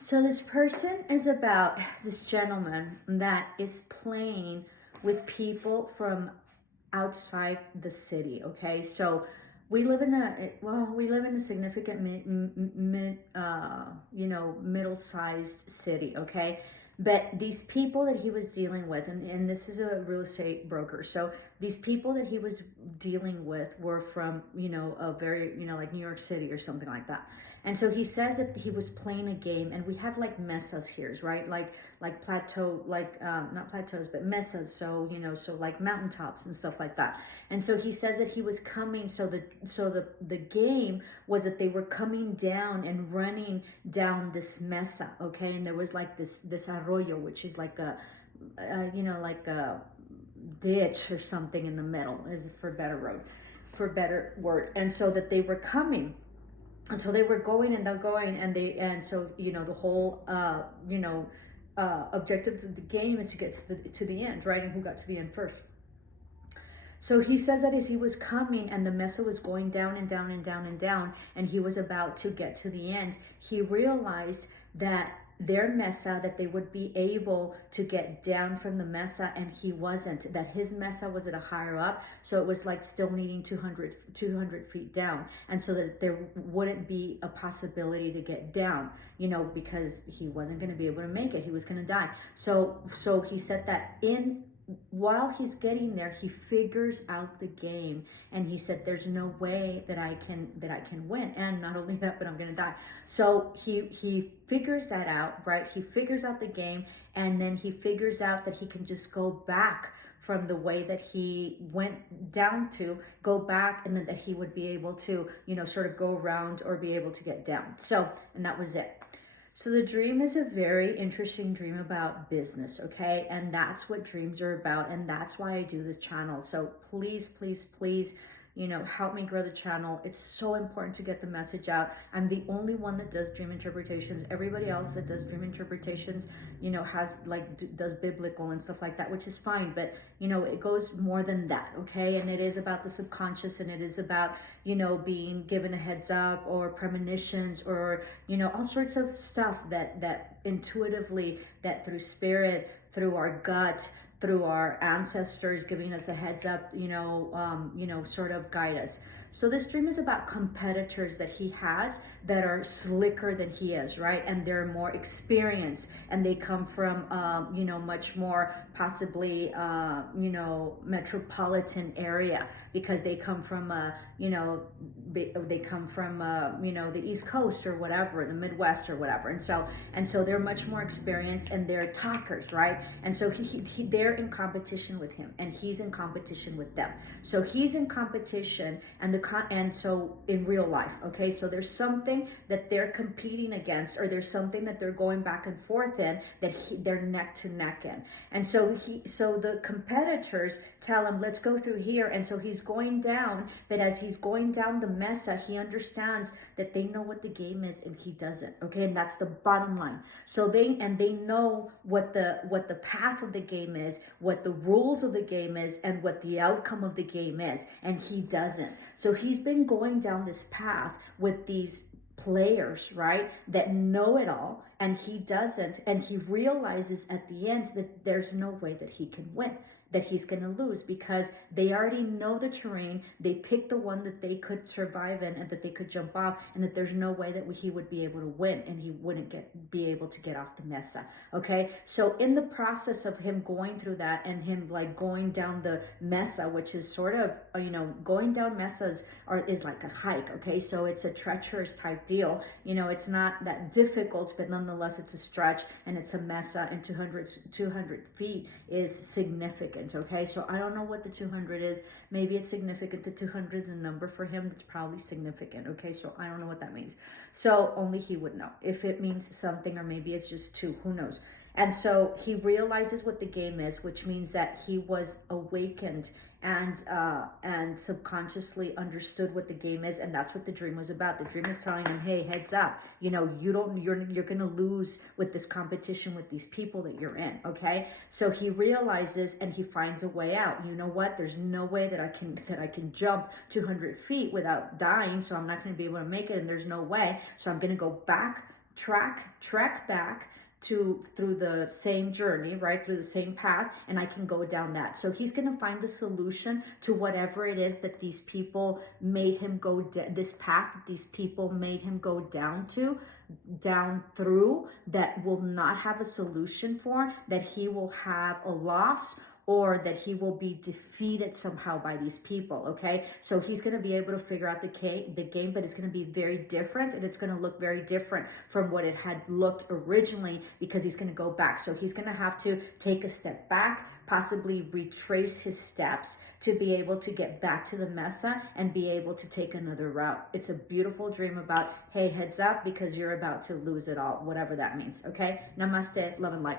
So this person is about this gentleman that is playing with people from outside the city. Okay, so we live in a significant middle-sized city. Okay, but these people that he was dealing with, and this is a real estate broker, so these people that he was dealing with were from a very like New York City or something like that. And so he says that he was playing a game, and we have like mesas here, right? Like plateau, like not plateaus, but mesas. So so like mountaintops and stuff like that. And so he says that he was coming. So the game was that they were coming down and running down this mesa, okay? And there was like this arroyo, which is like a like a ditch or something in the middle, is for better word. And so that they were coming. And so they were going and they're going, and so the whole objective of the game is to get to the end, right? And who got to the end first. So he says that as he was coming and the mesa was going down and down and down and down, and he was about to get to the end, he realized that their mesa, that they would be able to get down from the mesa, and he wasn't, that his mesa was at a higher up, so it was like still needing 200 feet down, and so that there wouldn't be a possibility to get down, because he wasn't going to be able to make it, he was going to die. So he said that while he's getting there, he figures out the game, and he said, "There's no way that I can win, and not only that, but I'm going to die." So he figures that out, right? He figures out the game, and then he figures out that he can just go back from the way that he went down to, go back, and then that he would be able to, sort of go around or be able to get down. So, and that was it. So the dream is a very interesting dream about business, okay? And that's what dreams are about, and that's why I do this channel. So please, please, please, help me grow the channel. It's so important to get the message out. I'm the only one that does dream interpretations. Everybody else that does dream interpretations, has does biblical and stuff like that, which is fine, but it goes more than that, okay? And it is about the subconscious, and it is about being given a heads up or premonitions or all sorts of stuff that intuitively, that through spirit, through our gut, through our ancestors giving us a heads up, sort of guide us. So this dream is about competitors that he has that are slicker than he is, right? And they're more experienced, and they come from, much more possibly, metropolitan area, because they come from, they come from, the East Coast or whatever, the Midwest or whatever. And so they're much more experienced, and they're talkers, right? And so they're in competition with him, and he's in competition with them. So he's in competition, and so in real life, okay? So there's something that they're competing against, or there's something that they're going back and forth in, that they're neck to neck in. And so the competitors tell him, let's go through here. And so he's going down, but as he's going down the mesa, he understands that they know what the game is and he doesn't, okay? And that's the bottom line. So they know what the path of the game is, what the rules of the game is, and what the outcome of the game is, and he doesn't. So he's been going down this path with these players, right, that know it all, and he doesn't, and he realizes at the end that there's no way that he can win, that he's going to lose, because they already know the terrain. They picked the one that they could survive in and that they could jump off, and that there's no way that he would be able to win, and he wouldn't be able to get off the mesa, okay? So in the process of him going through that, and him like going down the mesa, which is sort of, going down mesas is like a hike, okay? So it's a treacherous type deal. It's not that difficult, but nonetheless it's a stretch, and it's a mesa, and 200 feet is significant. Okay, so I don't know what the 200 is. Maybe it's significant. The 200 is a number for him that's probably significant. Okay, so I don't know what that means. So only he would know if it means something, or maybe it's just two. Who knows? And so he realizes what the game is, which means that he was awakened and subconsciously understood what the game is, and that's what the dream was about. The dream is telling him, hey, heads up, you're gonna lose with this competition with these people that you're in, okay? So he realizes, and he finds a way out. You know what? There's no way that I can jump 200 feet without dying, so I'm not gonna be able to make it, and there's no way. So I'm gonna go back trek back to through the same journey, right, through the same path, and I can go down that. So he's going to find the solution to whatever it is that these people made him go this path that these people made him go down through, that will not have a solution for, that he will have a loss, or that he will be defeated somehow by these people, okay? So he's going to be able to figure out the game, but it's going to be very different, and it's going to look very different from what it had looked originally, because he's going to go back. So he's going to have to take a step back, possibly retrace his steps to be able to get back to the Mesa and be able to take another route. It's a beautiful dream about, hey, heads up, because you're about to lose it all, whatever that means, okay? Namaste, love and light.